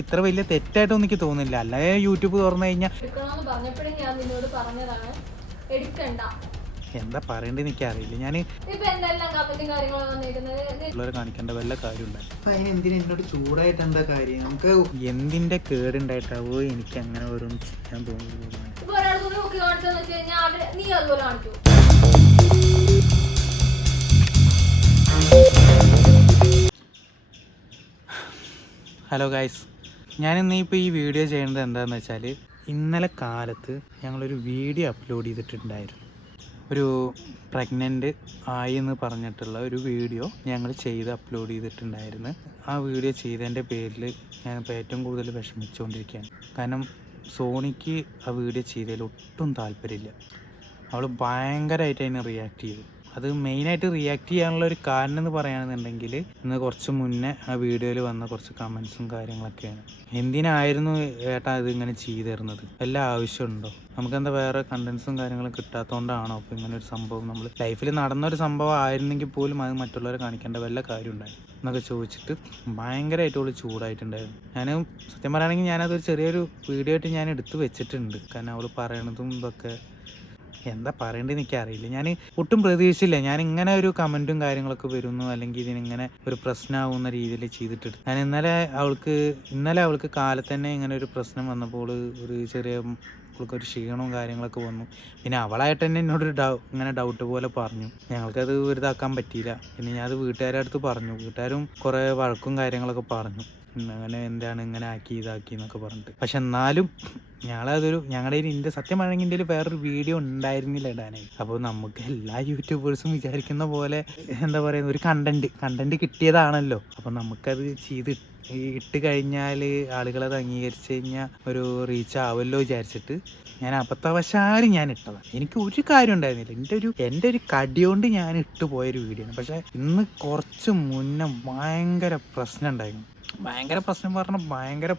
ഇത്ര വലിയ തെറ്റായിട്ടൊന്നും എനിക്ക് തോന്നുന്നില്ല. അല്ലാതെ യൂട്യൂബ് തുറന്നു കഴിഞ്ഞാൽ എന്താ പറയണ്ടെന്ന് എനിക്കറിയില്ല. ഞാൻ പിള്ളേരെ കാണിക്കേണ്ട വല്ല കാര്യമുണ്ടായി. അതിനെന്തിനാ എന്നോട് ചൂടായിട്ട് എന്താ കാര്യം? നമുക്ക് എന്തിന്റെ കേടുണ്ടായിട്ടാവോ എനിക്ക് അങ്ങനെ ഓരോന്ന് ചെയ്യാൻ തോന്നുന്നു. ഹലോ ഗൈസ്, ഞാനിന്നിപ്പോൾ ഈ വീഡിയോ ചെയ്യുന്നത് എന്താണെന്ന് വെച്ചാൽ, ഇന്നലെ കാലത്ത് ഞങ്ങളൊരു വീഡിയോ അപ്ലോഡ് ചെയ്തിട്ടുണ്ടായിരുന്നു. ഒരു പ്രഗ്നൻ്റ് ആയി എന്ന് പറഞ്ഞിട്ടുള്ള ഒരു വീഡിയോ ഞങ്ങൾ ചെയ്ത് അപ്ലോഡ് ചെയ്തിട്ടുണ്ടായിരുന്നു. ആ വീഡിയോ ചെയ്തതിൻ്റെ പേരിൽ ഞാനിപ്പോൾ ഏറ്റവും കൂടുതൽ വിഷമിച്ചുകൊണ്ടിരിക്കുകയാണ്. കാരണം സോണിക്ക് ആ വീഡിയോ ചെയ്തതിൽ ഒട്ടും താല്പര്യമില്ല. അവൾ ഭയങ്കരമായിട്ട് അതിനെ റിയാക്ട് ചെയ്തു. അത് മെയിനായിട്ട് റിയാക്ട് ചെയ്യാനുള്ള ഒരു കാരണം എന്ന് പറയുകയാണെന്നുണ്ടെങ്കിൽ, ഇന്ന് കുറച്ച് മുന്നേ ആ വീഡിയോയിൽ വന്ന കുറച്ച് കമൻസും കാര്യങ്ങളൊക്കെയാണ്. എന്തിനായിരുന്നു ഏട്ടാ ഇതിങ്ങനെ ചെയ്തു തരുന്നത്? വല്ല ആവശ്യമുണ്ടോ? നമുക്കെന്താ വേറെ കണ്ടൻസും കാര്യങ്ങളും കിട്ടാത്തതുകൊണ്ടാണോ അപ്പോൾ ഇങ്ങനെ ഒരു സംഭവം നമ്മൾ ലൈഫിൽ നടന്നൊരു സംഭവം ആയിരുന്നെങ്കിൽ പോലും അത് മറ്റുള്ളവരെ കാണിക്കേണ്ട വല്ല കാര്യമുണ്ടായി എന്നൊക്കെ ചോദിച്ചിട്ട് ഭയങ്കരമായിട്ട് ചൂടായിട്ടുണ്ടായിരുന്നു. ഞാൻ സത്യം പറയുകയാണെങ്കിൽ ഞാനതൊരു ചെറിയൊരു വീഡിയോ ആയിട്ട് ഞാൻ എടുത്ത് വെച്ചിട്ടുണ്ട്. കാരണം അവൾ പറയണതും ഇതൊക്കെ എന്താ പറയേണ്ടതെന്ന് എനിക്കറിയില്ല. ഞാൻ ഒട്ടും പ്രതീക്ഷിച്ചില്ല ഞാൻ ഇങ്ങനെ ഒരു കമൻറ്റും കാര്യങ്ങളൊക്കെ വരുന്നു, അല്ലെങ്കിൽ ഇതിനിങ്ങനെ ഒരു പ്രശ്നമാകുന്ന രീതിയിൽ ചെയ്തിട്ട്. ഞാൻ ഇന്നലെ അവൾക്ക് കാലത്ത് തന്നെ ഇങ്ങനെ ഒരു പ്രശ്നം വന്നപ്പോൾ ഒരു ചെറിയ അവൾക്കൊരു ക്ഷീണവും കാര്യങ്ങളൊക്കെ വന്നു. പിന്നെ അവളായിട്ട് തന്നെ എന്നോടൊരു ഇങ്ങനെ ഡൗട്ട് പോലെ പറഞ്ഞു. ഞങ്ങൾക്കത് ഇതാക്കാൻ പറ്റിയില്ല. പിന്നെ ഞാനത് വീട്ടുകാരുടെ അടുത്ത് പറഞ്ഞു. വീട്ടുകാരും കുറേ വഴക്കും കാര്യങ്ങളൊക്കെ പറഞ്ഞു, അങ്ങനെ എന്താണ് ഇങ്ങനെ ആക്കി ഇതാക്കി എന്നൊക്കെ പറഞ്ഞിട്ട്. പക്ഷെ എന്നാലും ഞങ്ങളുടെ ഇതിൻ്റെ സത്യമാണെങ്കിൽ ഇതിൽ വേറൊരു വീഡിയോ ഉണ്ടായിരുന്നില്ല ഇടാനായി. അപ്പോൾ നമുക്ക് എല്ലാ യൂട്യൂബേഴ്സും വിചാരിക്കുന്ന പോലെ എന്താ പറയുക, ഒരു കണ്ടന്റ് കിട്ടിയതാണല്ലോ. അപ്പോൾ നമുക്കത് ഇട്ട് കഴിഞ്ഞാൽ ആളുകളത് അംഗീകരിച്ച് കഴിഞ്ഞാൽ ഒരു റീച്ച് ആവുമല്ലോ വിചാരിച്ചിട്ട് ഞാൻ അബദ്ധവശാലും ഞാൻ ഇട്ടതാണ്. എനിക്ക് ഒരു കാര്യം ഉണ്ടായിരുന്നില്ല. എൻ്റെ ഒരു കടി കൊണ്ട് ഞാൻ ഇട്ട് പോയൊരു വീഡിയോ ആണ്. പക്ഷേ ഇന്ന് കുറച്ച് മുന്നേ ഭയങ്കര പ്രശ്നം ഉണ്ടായിരുന്നു. ഭയങ്കര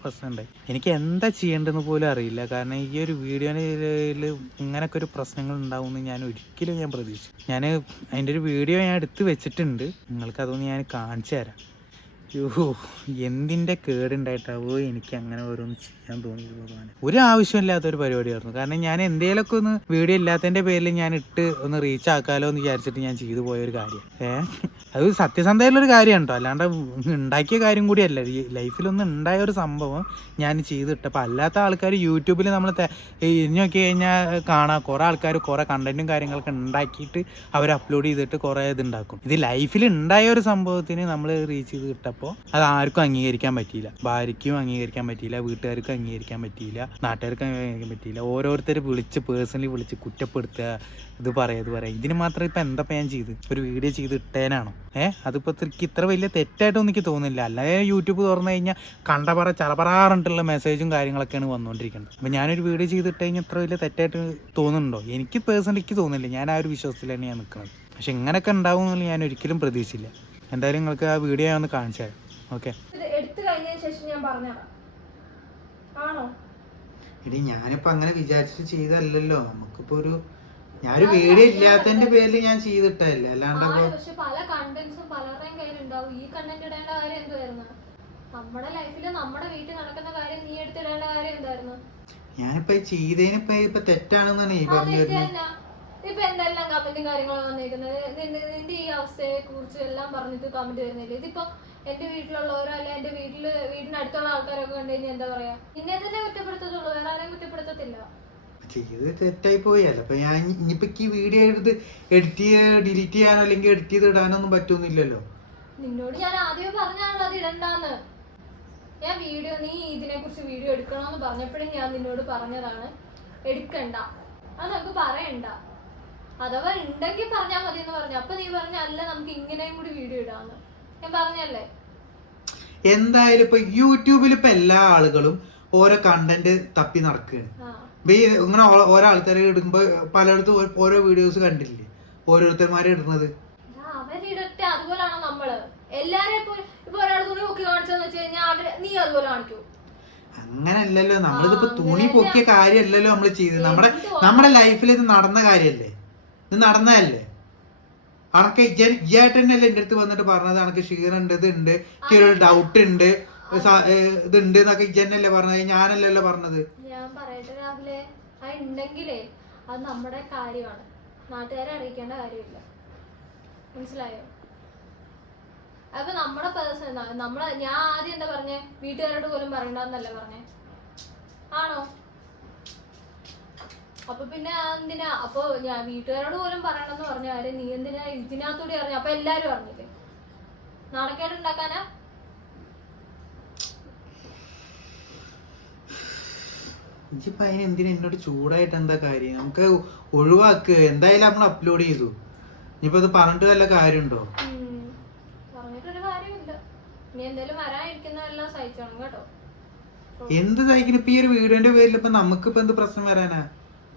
പ്രശ്നം ഉണ്ടായി. എനിക്ക് എന്താ ചെയ്യേണ്ടതെന്ന് പോലും അറിയില്ല. കാരണം ഈ ഒരു വീഡിയോയിൽ ഇങ്ങനൊക്കെ ഒരു പ്രശ്നങ്ങൾ ഉണ്ടാവുമെന്ന് ഞാൻ ഒരിക്കലും പ്രതീക്ഷിച്ചു. അതിൻ്റെ ഒരു വീഡിയോ ഞാൻ എടുത്ത് വെച്ചിട്ടുണ്ട്. നിങ്ങൾക്കതൊന്ന് ഞാൻ കാണിച്ചു തരാം. എന്തിൻ്റെ കേടുണ്ടായിട്ടാവോ എനിക്ക് അങ്ങനെ ഓരോന്ന് ചെയ്യാൻ തോന്നിയത് ഭഗവാൻ. ഒരു ആവശ്യമില്ലാത്തൊരു പരിപാടിയായിരുന്നു. കാരണം ഞാൻ എന്തെങ്കിലുമൊക്കെ ഒന്ന് വീഡിയോ ഇല്ലാത്തതിൻ്റെ പേരിൽ ഞാൻ ഒന്ന് റീച്ച് ആക്കാമല്ലോ എന്ന് വിചാരിച്ചിട്ട് ഞാൻ ചെയ്തു പോയൊരു കാര്യം. അത് സത്യസന്ധമായിട്ടുള്ളൊരു കാര്യമാണ് കേട്ടോ, അല്ലാണ്ട് ഉണ്ടാക്കിയ കാര്യം കൂടിയല്ല. ലൈഫിലൊന്നും ഉണ്ടായ ഒരു സംഭവം ഞാൻ ചെയ്തിട്ടപ്പോൾ അല്ലാത്ത ആൾക്കാർ യൂട്യൂബിൽ നമ്മൾ ഇനി നോക്കി കഴിഞ്ഞാൽ കാണാം, കുറേ ആൾക്കാർ കുറേ കണ്ടന്റും കാര്യങ്ങളൊക്കെ ഉണ്ടാക്കിയിട്ട് അവർ അപ്ലോഡ് ചെയ്തിട്ട് കുറേ ഇതുണ്ടാക്കും. ഇത് ലൈഫിൽ ഉണ്ടായ ഒരു സംഭവത്തിന് നമ്മൾ റീച്ച് ചെയ്ത് കിട്ടപ്പോൾ അത് ആർക്കും അംഗീകരിക്കാൻ പറ്റിയില്ല. ഭാര്യയ്ക്കും അംഗീകരിക്കാൻ പറ്റിയില്ല, വീട്ടുകാർക്കും അംഗീകരിക്കാൻ പറ്റിയില്ല, നാട്ടുകാർക്കും അംഗീകരിക്കാൻ പറ്റിയില്ല. ഓരോരുത്തർ പേഴ്സണലി വിളിച്ച് കുറ്റപ്പെടുത്തുക, ഇത് പറയാ. ഇതിന് മാത്രം ഇപ്പം എന്താ ഞാൻ ചെയ്ത് ഒരു വീഡിയോ ചെയ്ത് ഇട്ടേനാണോ? അതിപ്പോൾ ഇത്ര വലിയ തെറ്റായിട്ടൊന്നും എനിക്ക് തോന്നുന്നില്ല. അല്ലാതെ യൂട്യൂബ് തുറന്നു കഴിഞ്ഞാൽ ചലപറാറുണ്ടുള്ള മെസ്സേജും കാര്യങ്ങളൊക്കെയാണ് വന്നുകൊണ്ടിരിക്കുന്നത്. അപ്പം ഞാനൊരു വീഡിയോ ചെയ്തിട്ട് കഴിഞ്ഞാൽ ഇത്ര വലിയ തെറ്റായിട്ട് തോന്നുന്നുണ്ടോ? എനിക്ക് പേഴ്സണലിക്ക് തോന്നുന്നില്ല. ഞാൻ ആ ഒരു വിശ്വാസത്തിൽ തന്നെയാണ് നിൽക്കുന്നത്. പക്ഷെ ഇങ്ങനെയൊക്കെ ഉണ്ടാവും എന്നുള്ള ഞാൻ ഒരിക്കലും പ്രതീക്ഷിച്ചില്ല. എന്തായാലും നിങ്ങൾക്ക് ആ വീഡിയോ ഒന്ന് കാണിച്ചു തരാം. ഓക്കെ, ഇനി ഞാനിപ്പോ അങ്ങനെ വിചാരിച്ചിട്ട് ചെയ്തല്ലോ. നമുക്കിപ്പോ ഞാനൊരു വീഡിയോ ഇല്ലാത്തതിന്റെ പേരിൽ ഞാൻ ചെയ്തിട്ടല്ലേ, അല്ലാണ്ട് പല കണ്ടന്റ്സും പലരുടെയും കയ്യിലുണ്ടാവും. ഈ കണ്ടന്റ് ഇടേണ്ട കാര്യം എന്തായിരുന്നു? നമ്മുടെ ലൈഫില് നമ്മുടെ വീട്ടിൽ നടക്കുന്ന കാര്യം നീ എടുത്തിടേണ്ട കാര്യം എന്തായിരുന്നു? ഞാനിപ്പോ ചെയ്തതിനിപ്പോ തെറ്റാണെന്നാണ് ഈ പറഞ്ഞത്. ഇപ്പൊ എന്തെല്ലാം കമന്റും കാര്യങ്ങളും വന്നിരിക്കുന്നത് നിന്റെ ഈ അവസ്ഥയെ കുറിച്ച് എല്ലാം പറഞ്ഞിട്ട് കമന്റ് വരുന്നില്ല. ഇതിപ്പോ എന്റെ വീട്ടിലുള്ളവരോ അല്ല എന്റെ വീടിനടുത്തുള്ള ആൾക്കാരൊക്കെ കണ്ടു കഴിഞ്ഞാൽ എന്താ പറയാ, നിന്നെ തന്നെ കുറ്റപ്പെടുത്തത്തുള്ളൂ, വേറെ ആരെയും കുറ്റപ്പെടുത്തത്തില്ല. ചെയ്ത് തെറ്റായി പോയല്ലോ. അപ്പൊ ഞാൻ ഇനിയിപ്പോ ഈ വീഡിയോ എടുത്ത് ഡിലീറ്റ് ചെയ്യാനോ അല്ലെങ്കിൽ എഡിറ്റ് ചെയ്ത് ഇടാനൊന്നും പറ്റൊന്നുമില്ലല്ലോ. നിന്നോട് ഞാൻ ആദ്യമേ പറഞ്ഞാണല്ലോ അത് ഇടണ്ടാന്ന്. ഞാൻ നീ ഇതിനെ കുറിച്ച് വീഡിയോ എടുക്കണമെന്ന് പറഞ്ഞപ്പോഴും ഞാൻ നിന്നോട് പറഞ്ഞതാണ് എടുക്കണ്ട, അത് നമുക്ക് പറയണ്ട. അഥവാ ഉണ്ടെങ്കിൽ പറഞ്ഞാൽ മതി എന്ന് പറഞ്ഞു. അപ്പൊ നീ പറഞ്ഞ അല്ല നമുക്ക് ഇങ്ങനെയും കൂടി വീഡിയോ ഇടാന്ന് ഞാൻ പറഞ്ഞല്ലേ. എന്തായാലും ഇപ്പൊ യൂട്യൂബിൽ ഇപ്പൊ എല്ലാ ആളുകളും ഓരോ കണ്ടന്റ് തപ്പി നടക്കുകയാണ്. ഇങ്ങനെ ഓരോ ആൾക്കാരെ ഇടുമ്പോ പലയിടത്തും ഓരോ വീഡിയോസ് കണ്ടില്ലേ ഓരോരുത്തന്മാരെ ഇടുന്നത്. അവരിടട്ടെ, അതുപോലാണോ നമ്മള് എല്ലാരെയും ഇപ്പൊ ഒരാൾ തുണി പൊക്കി കാണിച്ചെന്ന് വെച്ച് കഴിഞ്ഞാൽ നീ അതുപോലെ കാണിക്കൂ? അങ്ങനല്ലല്ലോ. നമ്മളിതിപ്പോ തുണി പൊക്കിയ കാര്യമല്ലല്ലോ നമ്മള് ചെയ്തത്. നമ്മുടെ ലൈഫിൽ ഇത് നടന്ന കാര്യല്ലേ, ഇത് നടന്നതല്ലേ. അണക്ക് ഇയായിട്ട് തന്നെയല്ലേ എൻ്റെ അടുത്ത് വന്നിട്ട് പറഞ്ഞത് അനക്ക് ക്ഷീണം ഉണ്ട്, ഇതുണ്ട്, എനിക്കൊരു ഡൗട്ട് ഉണ്ട്. ഇതുണ്ട് എന്നൊക്കെ ഇജ്ജന്നല്ലേ പറഞ്ഞത്, ഞാനല്ലല്ലോ പറഞ്ഞത്. ഞാൻ പറയട്ടെ രാഹുലെ, അത് ഉണ്ടെങ്കിലേ അത് നമ്മുടെ കാര്യമാണ്, നാട്ടുകാരെ അറിയിക്കേണ്ട കാര്യമില്ല. മനസ്സിലായോ? അപ്പൊ നമ്മുടെ പേഴ്സൺ ഞാൻ ആദ്യം എന്താ പറഞ്ഞേ, വീട്ടുകാരോട് പോലും പറയണ്ടെന്നല്ലേ പറഞ്ഞേ, ആണോ? അപ്പൊ പിന്നെ എന്തിനാ അപ്പൊ ഞാൻ വീട്ടുകാരോട് പോലും പറയണമെന്ന് പറഞ്ഞ കാര്യം നീ എന്തിനാ ഇതിനകത്തൂടി അറിഞ്ഞു? അപ്പൊ എല്ലാരും അറിഞ്ഞില്ലേ? നാണക്കേട് ഉണ്ടാക്കാനാ? ഇജ്ജിപ്പോ അതിന് എന്തിനാ എന്നോട് ചൂടായിട്ട് എന്താ കാര്യം? നമുക്ക് ഒഴിവാക്ക്. എന്തായാലും നമ്മൾ അപ്ലോഡ് ചെയ്തു, ഇനിയിപ്പോ അത് പറഞ്ഞിട്ട് വല്ല കാര്യമുണ്ടോ? പറഞ്ഞിട്ടൊരു കാര്യമില്ല. നീ എന്തായാലും വരാനിരിക്കുന്നതെല്ലാം സഹിച്ചോണം കേട്ടോ. എന്ത് സഹിക്കണം? ഇപ്പൊ ഈ ഒരു വീഡിയോന്റെ പേരിൽ ഇപ്പൊ നമുക്കിപ്പോ എന്ത് പ്രശ്നം വരാനാ?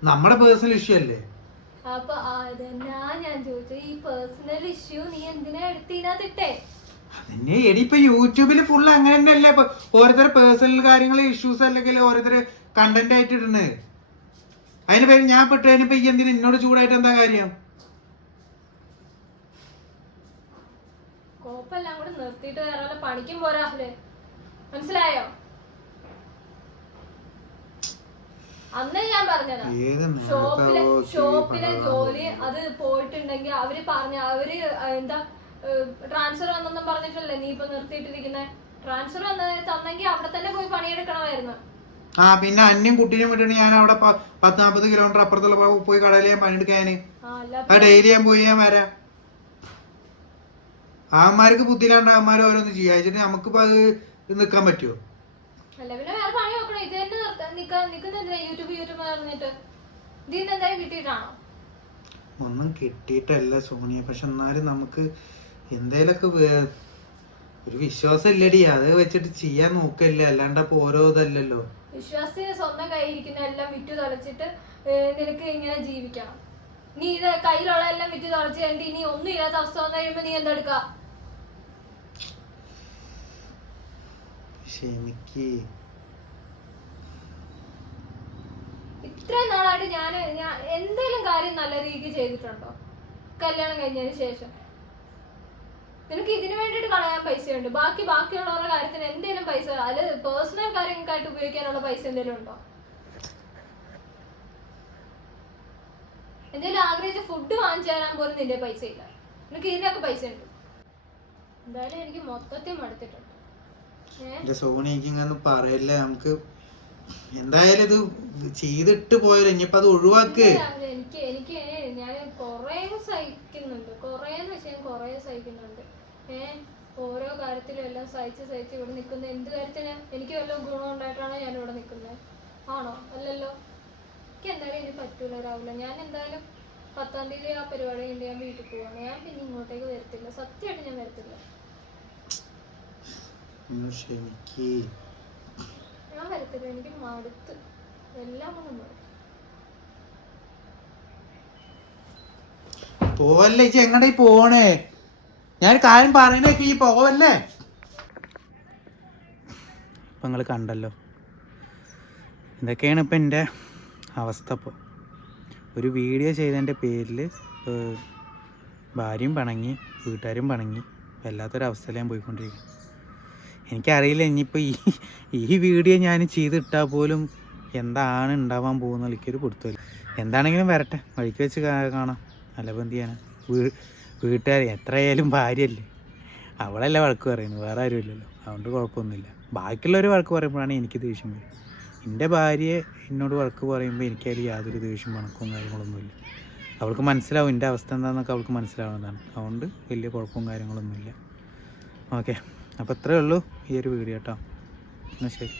നമ്മുടെ പേഴ്സണൽ ഇഷ്യൂ അല്ലേ? അപ്പൊ ഞാൻ ചോദിച്ചു, ഈ പേഴ്സണൽ ഇഷ്യൂ നീ എന്തിനാ എടുത്തിട്ടേ? അതന്നെ എടി, ഇപ്പൊ യൂട്യൂബിൽ ഫുൾ അങ്ങനെ തന്നെയല്ലേ ഇപ്പൊ ഓരോരുത്തർ പേഴ്സണൽ കാര്യങ്ങൾ ഇഷ്യൂസ് അല്ലെങ്കിൽ ഓരോരുത്തർ കണ്ടന്റ് ആയിട്ട് ഇടുന്നത്. അതിന് പേര് ഞാൻ പെട്ടതിനിപ്പോ ഈ എന്തിനാ എന്നോട് ചൂടായിട്ട് എന്താ കാര്യം? കോപ്പെല്ലാം കൂടെ നിർത്തിയിട്ട് വേറെ പണിക്കും പോരാ. മനസ്സിലായോ? അന്നേ ഞാൻ പറഞ്ഞതാ, ഷോപ്പിലെ ജോലി അത് പോയിട്ടുണ്ടെങ്കിൽ അവര് എന്താ ട്രാൻസ്ഫർ വന്നെന്നും പറഞ്ഞിട്ടല്ലേ നീ ഇപ്പൊ നിർത്തിയിട്ടിരിക്കുന്നത്? ട്രാൻസ്ഫർ തന്നെങ്കിൽ അവിടെ തന്നെ പോയി പണിയെടുക്കണമായിരുന്നു. പിന്നെ അന്യം കുട്ടീനെ വിട്ടിട്ട് ഞാൻ അവിടെ 10-40 കിലോമീറ്റർ അപ്പുറത്തുള്ള പോയി കടയിൽ ഞാൻ പണിയെടുക്കാന് ഡെയിലി ഞാൻ പോയി ഞാൻ വരാം. ആമാർക്ക് ബുദ്ധിയിലാണ്ട് ആമാര് ഓരോന്ന് ചെയ്യാച്ചിട്ട് നമുക്കിപ്പോ അത് നിക്കാൻ പറ്റുമോ? അല്ല പിന്നെ വേറെ പണി നോക്കണം. ഇത് തന്നെ നിക്കുന്നെന്തിനാ? യൂട്യൂബ് പറഞ്ഞിട്ട് ഇതിന്ന് എന്തായാലും കിട്ടിയിട്ടാണോ? ഒന്നും കിട്ടിയിട്ടല്ല സോണിയ, പക്ഷെ എന്നാലും നമുക്ക് എന്തേലൊക്കെ ഒരു വിശ്വാസം ഇല്ലടി, അത് വെച്ചിട്ട് ചെയ്യാൻ നോക്കല്ലേ, അല്ലാണ്ട് അപ്പൊ ഓരോ ഇതല്ലല്ലോ. വിശ്വാസത്തിന് സ്വന്തം കയ്യിരിക്കുന്ന എല്ലാം വിറ്റു തുളച്ചിട്ട് നിനക്ക് ഇങ്ങനെ ജീവിക്കണം. നീ ഇത് കയ്യിലുള്ള എല്ലാം വിറ്റ് തുളച്ച് കഴിഞ്ഞിട്ട് ഇനി ഒന്നും ഇല്ലാത്ത അവസ്ഥ വന്നു കഴിയുമ്പോ നീ എന്തെടുക്ക? ഇത്രയും നാളായിട്ട് ഞാൻ എന്തെങ്കിലും കാര്യം നല്ല രീതിക്ക് ചെയ്തിട്ടുണ്ടോ കല്യാണം കഴിഞ്ഞതിന് ശേഷം? നിനക്ക് ഇതിനു വേണ്ടിട്ട് കളയാൻ പൈസയുണ്ട്, ബാക്കിയുള്ളവരുടെ കാര്യത്തിന് എന്തെങ്കിലും പൈസ, അത് പേഴ്സണൽ കാര്യങ്ങൾക്കായിട്ട് ഉപയോഗിക്കാനുള്ള പൈസ എന്തെങ്കിലും ഉണ്ടോ? എന്തെങ്കിലും ആഗ്രഹിച്ച ഫുഡ് വാങ്ങിച്ചു തരാൻ പോലും നിന്റെ പൈസ ഇല്ല. നിനക്ക് ഇതിനൊക്കെ പൈസ ഉണ്ട്. എന്തായാലും എനിക്ക് മൊത്തത്തിൽ മടുത്തിട്ടുണ്ട്. സോണിയൊക്കെ പറയല്ലേ, നമുക്ക് എന്തായാലും ഇത് ചെയ്തിട്ട് പോയാലോ, ഇനിയിപ്പോ അത് ഒഴിവാക്ക്. എനിക്ക് ഞാൻ കൊറേ സഹിക്കുന്നുണ്ട്, കൊറേ സഹിക്കുന്നുണ്ട്. ഓരോ കാര്യത്തിലും എല്ലാം സഹിച്ച് ഇവിടെ നിൽക്കുന്നത് എന്ത് കാര്യത്തിന്? എനിക്ക് വല്ല ഗുണം ഉണ്ടായിട്ടാണോ ഞാൻ ഇവിടെ നിൽക്കുന്നത്? ആണോ? അല്ലല്ലോ. എനിക്ക് എന്തായാലും ഇനി പറ്റൂല രാവിലെ. ഞാൻ എന്തായാലും 10-ാം തീയതി ആ പരിപാടി കഴിഞ്ഞ് ഞാൻ വീട്ടിൽ പോവാണ്. ഞാൻ പിന്നെ ഇങ്ങോട്ടേക്ക് വരത്തില്ല, സത്യമായിട്ട് ഞാൻ വരത്തില്ല. ഞാൻ വരത്തില്ല, എനിക്ക് മടുത്ത്, എല്ലാം കൊണ്ടും മടുത്തു. പോവല്ലേ ഇജ്ജ്, എങ്ങടെ പോണേ? ഞാൻ കാര്യം പറയണേക്ക് ഈ പോവല്ലേ. ഇപ്പം നിങ്ങൾ കണ്ടല്ലോ ഇതൊക്കെയാണ് ഇപ്പം എൻ്റെ അവസ്ഥ. ഇപ്പോൾ ഒരു വീഡിയോ ചെയ്തതിൻ്റെ പേരിൽ ഭാര്യയും പിണങ്ങി, വീട്ടുകാരും പിണങ്ങി, വല്ലാത്തൊരവസ്ഥയിൽ ഞാൻ പോയിക്കൊണ്ടിരിക്കുന്നു. എനിക്കറിയില്ല ഇനിയിപ്പോൾ ഈ വീഡിയോ ഞാൻ ചെയ്തിട്ടാൽ പോലും എന്താണ് ഉണ്ടാവാൻ പോകുന്ന എനിക്കൊരു പിടുത്തമില്ല. എന്താണെങ്കിലും വരട്ടെ, വഴിക്ക് വെച്ച് കാണാം. അല്ലപ്പോൾ എന്ത് ചെയ്യാനാ? വീട്ടുകാർ എത്രയായാലും ഭാര്യയല്ലേ, അവളല്ലേ വഴക്ക് പറയുന്നത്, വേറെ ആരും ഇല്ലല്ലോ. അതുകൊണ്ട് കുഴപ്പമൊന്നുമില്ല. ബാക്കിയുള്ളവർ വഴക്ക് പറയുമ്പോഴാണ് എനിക്ക് ദേഷ്യം വരും. എൻ്റെ ഭാര്യയെ എന്നോട് വഴക്ക് പറയുമ്പോൾ എനിക്കതിൽ യാതൊരു ദേഷ്യം പണക്കവും കാര്യങ്ങളൊന്നുമില്ല. അവൾക്ക് മനസ്സിലാവും എൻ്റെ അവസ്ഥ എന്താണെന്നൊക്കെ അവൾക്ക് മനസ്സിലാവുന്നതാണ്. അതുകൊണ്ട് വലിയ കുഴപ്പവും കാര്യങ്ങളൊന്നുമില്ല. ഓക്കെ, അപ്പോൾ ഇത്രയേ ഉള്ളൂ ഈ ഒരു വീഡിയോ കേട്ടോ. എന്നാൽ ശരി.